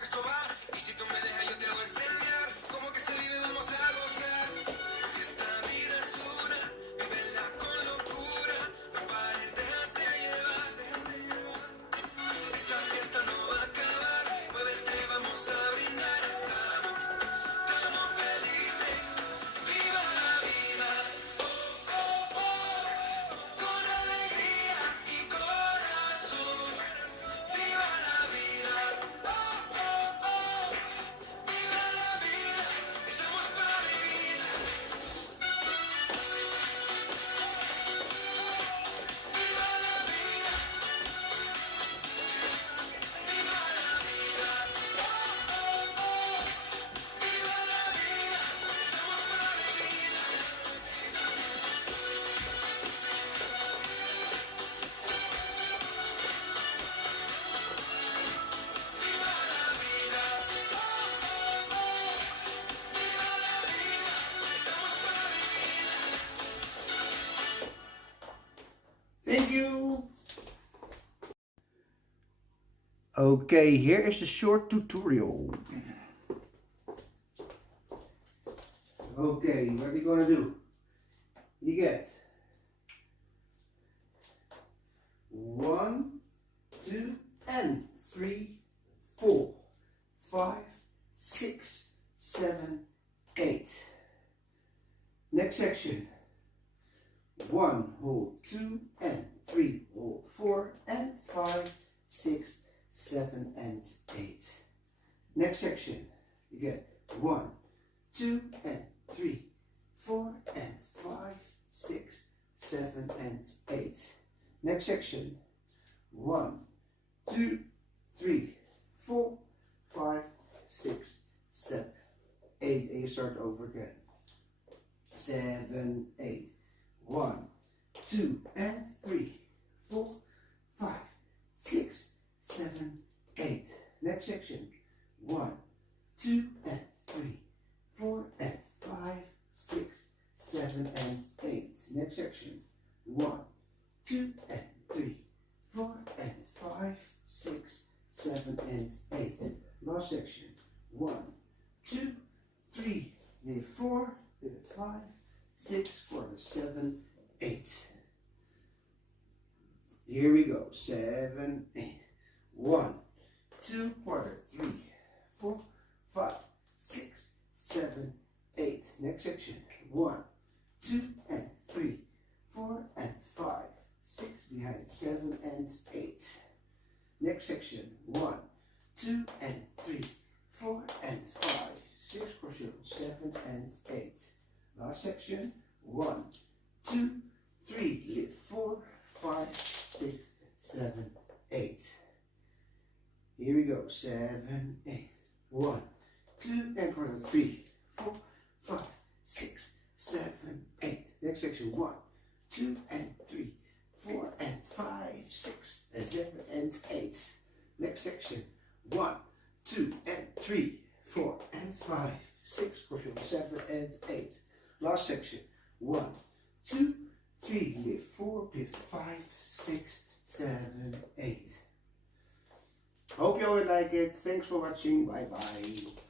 que esto va. Y si tú me dejas yo te voy a enseñar cómo que se vive, vamos a gozar. Porque esta vida es una, vívela con locura. No pares, déjate llevar, déjate llevar. Esta fiesta no va a acabar, muévete, vamos a brindar. Estamos felices, viva la vida. Oh, oh, oh, con alegría y corazón. Viva la vida, oh, oh, oh, viva la vida. Estamos para vivir. Viva la vida, viva la vida, oh, oh, oh, viva la vida. Estamos para vivir. Viva la vida, oh, oh, oh, viva la vida. Estamos para vivir. Thank you. Okay, here is a short tutorial. Okay, what are you gonna do? You get 1, 2, and 3, 4, 5, 6, 7, 8. Next section. 1, hold 2 and 3, hold 4 and 5, 6, 7 and 8. Next section, you get 1, 2 and 3, 4 and 5, 6, 7 and 8. Next section, 1, 2, 3, 4, 5, 6, 7, 8. And you start over again. 7, 8. 1, 2 and 3, 4, 5, 6, 7, 8. Next section. 1, 2 and 3, 4 and 5, 6, 7 and 8. Next section. 1, 2 and 3, 4 and 5, 6, 7 and 8. Last section. 1, 2, 3, 4, 5, 6, 7, 8. Here we go. 7, 8. 1, 2, quarter, 3, 4, 5, 6, 7, 8. Next section. 1, 2 and 3, 4 and 5, 6 behind, 7 and 8. Next section. 1, 2 and 3, 4 and 5, 6 crochet, 7 and 8. Last section. 1, 2, 3, lift 4, 5, 6, 7, 8. Here we go. 7, 8. 1, 2 and quarter, 3, 4, 5, 6, 7, 8. Next section. 1, 2 and 3, 4 and 5, 6, 7 and 8. Next section. 1, 2 and 3, 4 and 5, 6, crochet, 7 and 8. Last section. 1, 2, 3, lift 4, lift 5, 6, 7, 8. Hope you all like it. Thanks for watching. Bye bye.